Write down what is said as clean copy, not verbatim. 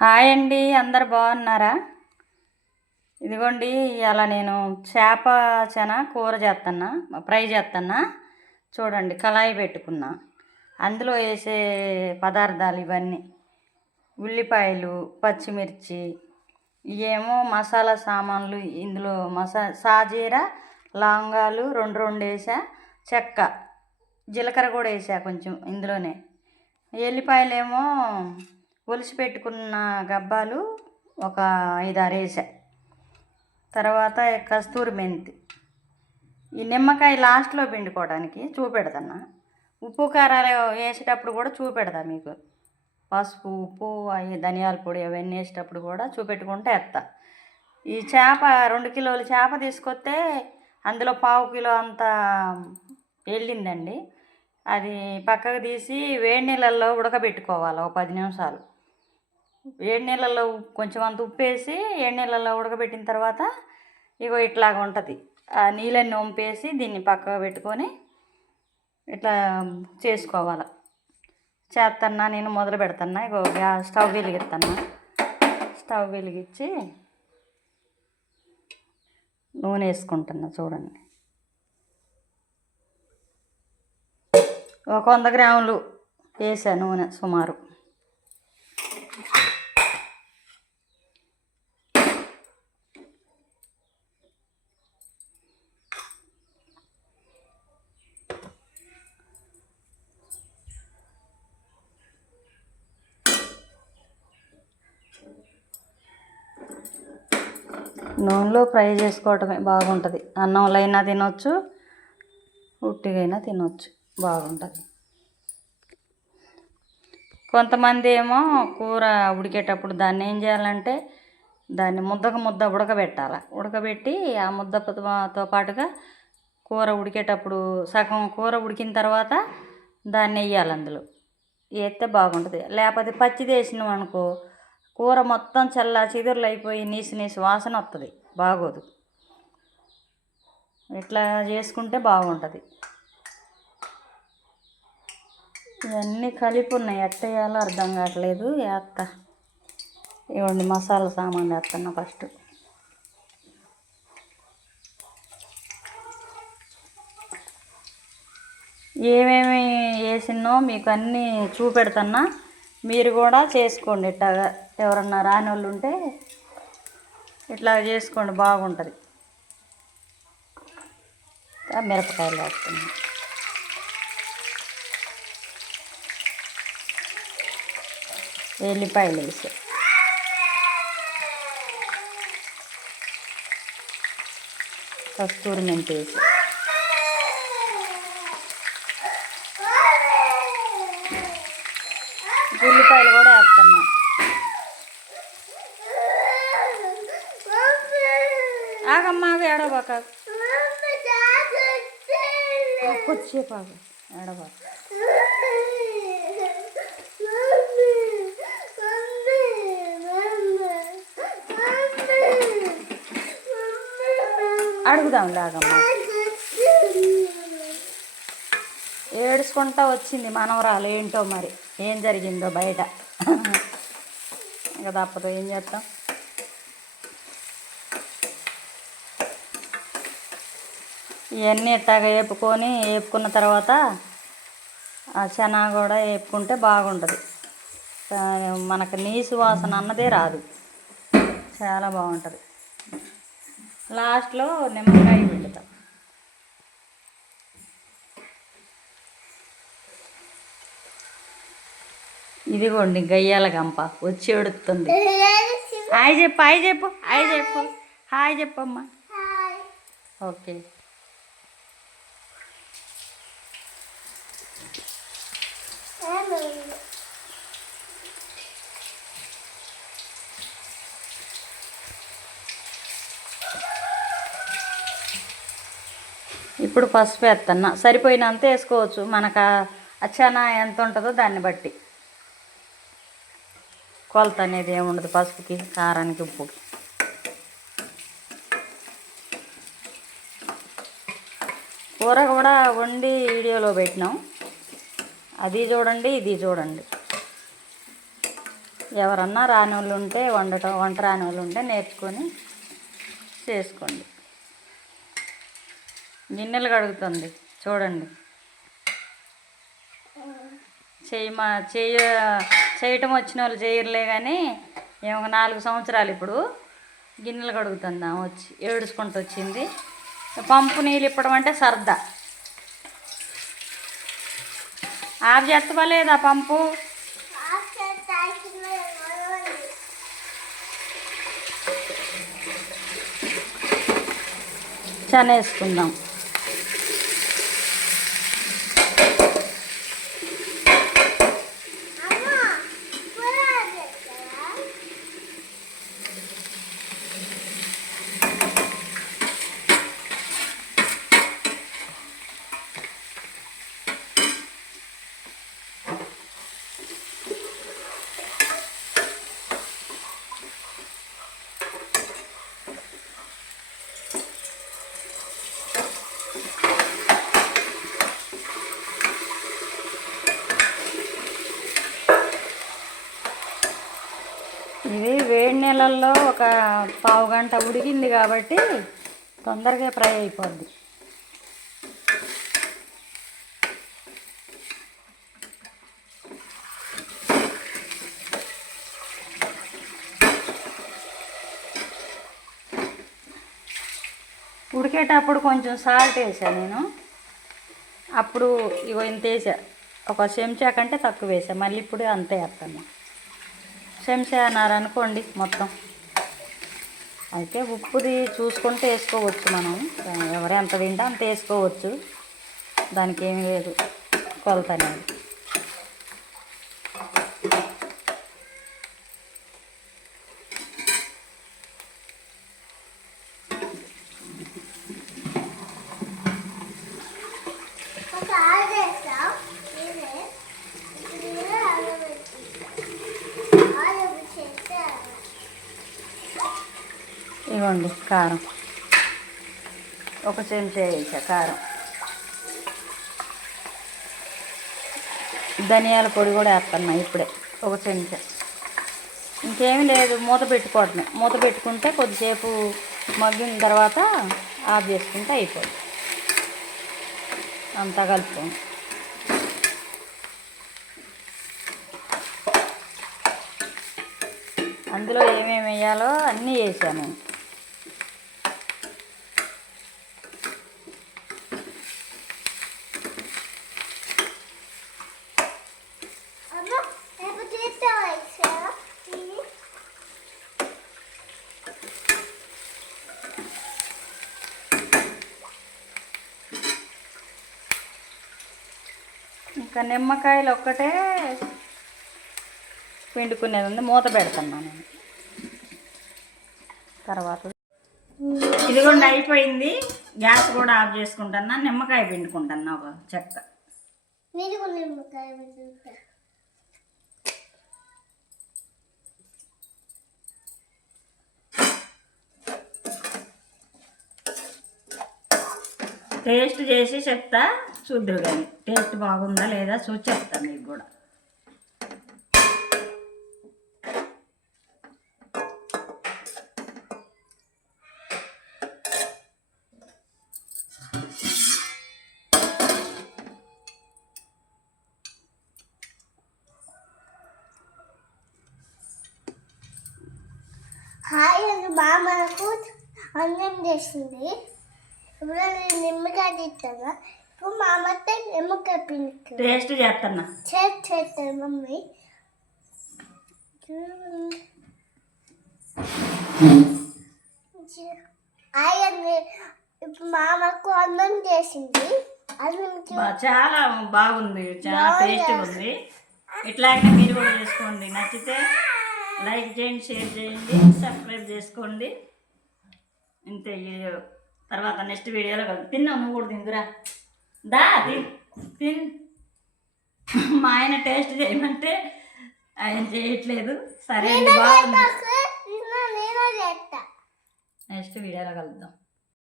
Hi అండి, అందరు బాగున్నారా? ఇదిగోండి, ఇలా నేను చేప కూర చేస్తున్నా, ఫ్రై చేస్తున్నా. చూడండి, కళాయి పెట్టుకున్నా. అందులో వేసే పదార్థాలు ఇవన్నీ: ఉల్లిపాయలు, పచ్చిమిర్చి, ఇవేమో మసాలా సామాన్లు. ఇందులో సాజీర, లవంగాలు రెండు రెండు వేసా, చెక్క, జీలకర్ర కూడా వేసా కొంచెం ఇందులోనే. ఎల్లిపాయలేమో ఒలిసి పెట్టుకున్న గబ్బాలు ఒక 5-6 వేసా. తర్వాత కస్తూరి మెంతి. ఈ నిమ్మకాయ లాస్ట్లో పిండుకోవడానికి చూపెడతాను. ఉప్పు కారాలు వేసేటప్పుడు కూడా చూపెడతా మీకు. పసుపు, ఉప్పు, అవి ధనియాల పొడి అవన్నీ వేసేటప్పుడు కూడా చూపెట్టుకుంటే వేస్తా. ఈ చేప 2 కిలోల చేప తీసుకొస్తే అందులో 1/2 కిలో అంత వెళ్ళిందండి. అది పక్కకు తీసి వేడి నీళ్ళల్లో ఉడకబెట్టుకోవాలి ఒక 10 నిమిషాలు. వేడి నీళ్ళల్లో కొంచెం అంత ఉప్పు వేసి వేడి నీళ్ళల్లో ఉడకబెట్టిన తర్వాత ఇగో ఇట్లాగ ఉంటుంది. ఆ నీళ్ళని వంపేసి దీన్ని పక్కకు పెట్టుకొని ఇట్లా చేసుకోవాలి. చేస్తున్నా, నేను మొదలు పెడుతున్నా. ఇగో స్టవ్ వెలిగిస్తున్నా. స్టవ్ వెలిగించి నూనె వేసుకుంటున్నా. చూడండి, ఒక 100 గ్రాములు వేసా నూనె సుమారు. నూనెలో ఫ్రై చేసుకోవటమే బాగుంటుంది. అన్నంలో అయినా తినొచ్చు, ఉట్టిగైనా తినొచ్చు, బాగుంటుంది. కొంతమంది ఏమో కూర ఉడికేటప్పుడు దాన్ని ఏం చేయాలంటే దాన్ని ముద్ద ఉడకబెట్టాలి. ఉడకబెట్టి ఆ ముద్దతో పాటుగా కూర ఉడికేటప్పుడు సగం కూర ఉడికిన తర్వాత దాన్ని వేయాలి. అందులో వేస్తే బాగుంటుంది. లేకపోతే పచ్చిది వేసినాం అనుకో, కూర మొత్తం చిదురులు అయిపోయి నీసు వాసన వస్తుంది, బాగోదు. ఇట్లా చేసుకుంటే బాగుంటుంది. ఇవన్నీ కలిపి ఉన్నాయి, ఎట్ట వేయాలో అర్థం కావట్లేదు. వేస్తా. ఇవ్వండి, మసాలా సామాన్ వేస్తున్నా. ఫస్ట్ ఏమేమి వేసినో మీకు అన్నీ చూపెడుతున్నా. మీరు కూడా చేసుకోండి. ఇట్లాగా ఎవరన్నా రాని వాళ్ళు ఉంటే ఇట్లా చేసుకోండి, బాగుంటుంది. మిరపకాయలు వేస్తున్నాం. ఎల్లిపాయలు వేసి, కస్తూరి మెంతి వేసి, ఉల్లిపాయలు కూడా వేస్తున్నా. ఆగమ్మా, ఏడబాక, కొద్దిసేపు ఏడబాక. అడుగుదాం లాగమ్మా. ఏడుచుకుంటా వచ్చింది మనవరాలు. ఏంటో మరి ఏం జరిగిందో బయట. ఇంకా తప్పదు, ఏం చేస్తాం. ఇవన్నీ ఇట్టాగా వేపుకున్న తర్వాత ఆ చెనా కూడా వేపుకుంటే బాగుంటుంది. మనకు నీసు వాసన అన్నదే రాదు, చాలా బాగుంటుంది. లాస్ట్లో నిమ్మకాయ పిండుతాం. ఇదిగోండి, గయ్యాల గంప వచ్చి ఎడుతుంది. హాయ్ చెప్పు, హాయ్ చెప్పు, హాయ్ చెప్పు, హాయ్ చెప్పమ్మా. ఓకే. ఇప్పుడు పసుపు వేస్తున్నా. సరిపోయినంత వేసుకోవచ్చు, మనకు అచ్చానా ఎంత ఉంటుందో దాన్ని బట్టి. కొలత అనేది ఏముండదు పసుపుకి, కారానికి, ఉప్పుకి. కూర కూడా వండి వీడియోలో పెట్టినాం, అది చూడండి, ఇది చూడండి. ఎవరన్నా రాని వాళ్ళు ఉంటే వంట రాని వాళ్ళు ఉంటే నేర్చుకొని చేసుకోండి. గిన్నెలు కడుగుతుంది చూడండి. చేయటం వచ్చిన వాళ్ళు చేయరులే కానీ ఒక 4 సంవత్సరాలు ఇప్పుడు గిన్నెలు కడుగుతుంది. వచ్చి ఏడుచుకుంటూ వచ్చింది. పంపు నీళ్ళు ఇప్పడం అంటే సరదా. ఆఫ్ చేస్తవా లేదా పంపు? వేసుకుందాం. ఇది వేడి నీళ్ళల్లో ఒక పావు గంట ఉడికింది కాబట్టి తొందరగా ఫ్రై అయిపోద్ది. ఉడికేటప్పుడు కొంచెం సాల్ట్ వేసాను నేను. అప్పుడు ఇంత వేసా, ఒక చెంచా కంటే తక్కువ వేసా. మళ్ళీ ఇప్పుడు అంతే వేస్తాను. చెంచా అన్నారనుకోండి మొత్తం. అయితే ఉప్పుది చూసుకుంటే వేసుకోవచ్చు మనం. ఎవరు ఎంత తింటే అంత వేసుకోవచ్చు. దానికి ఏమి లేదు కొలత అనేది. ఇవ్వండి కారం, ఒక చెంచా వేసా కారం. ధనియాల పొడి కూడా వేస్తున్నా ఇప్పుడే, ఒక చెంచా. ఇంకేమీ లేదు, మూత పెట్టుకోవటమే. మూత పెట్టుకుంటే కొద్దిసేపు మగ్గిన తర్వాత ఆఫ్ చేసుకుంటే అయిపోతుంది. అంతా కలుపుకోండి. అందులో ఏమేమి వేయాలో అన్నీ వేసాను. ఇంకా నిమ్మకాయలు ఒక్కటే పిండుకునేది ఉంది, మూత పెడుతున్నాను నేను. తర్వాత ఇదిగోండి అయిపోయింది. గ్యాస్ కూడా ఆఫ్ చేసుకుంటున్నా. నిమ్మకాయ పిండుకుంటున్నా ఒక చెక్క. టేస్ట్ చేసి చెప్తా, చూద్దరు కానీ టేస్ట్ బాగుందా లేదా చూసి చెప్తా మీకు కూడా. హాయ్ అండి, బాగా మనకు అన్నం చేసింది. ఇప్పుడు నేను నిమ్మకాయ తింటాను. ఇప్పుడు మా అమ్మతో నిమ్మకాయ పిండి టేస్ట్ చేస్తాను చేస్తాను మమ్మీ. హాయ్ అండి, ఇప్పుడు మా అమ్మకు అన్నం చేసింది. చాలా బాగుంది, చాలా టేస్ట్గా ఉంది. ఇట్లాగే మీరు కూడా చేసుకోండి. నచ్చితే లైక్ చేయండి, షేర్ చేయండి, సబ్స్క్రైబ్ చేసుకోండి. ఇంతే. తర్వాత నెక్స్ట్ వీడియోలో కలుగుతుంది. తిన్నావు నువ్వు కూడా తిందురా. దా తిన్. మా ఆయన టేస్ట్ చేయమంటే ఆయన చేయట్లేదు. సరే బాగుంది. నెక్స్ట్ వీడియోలో కలుద్దాం.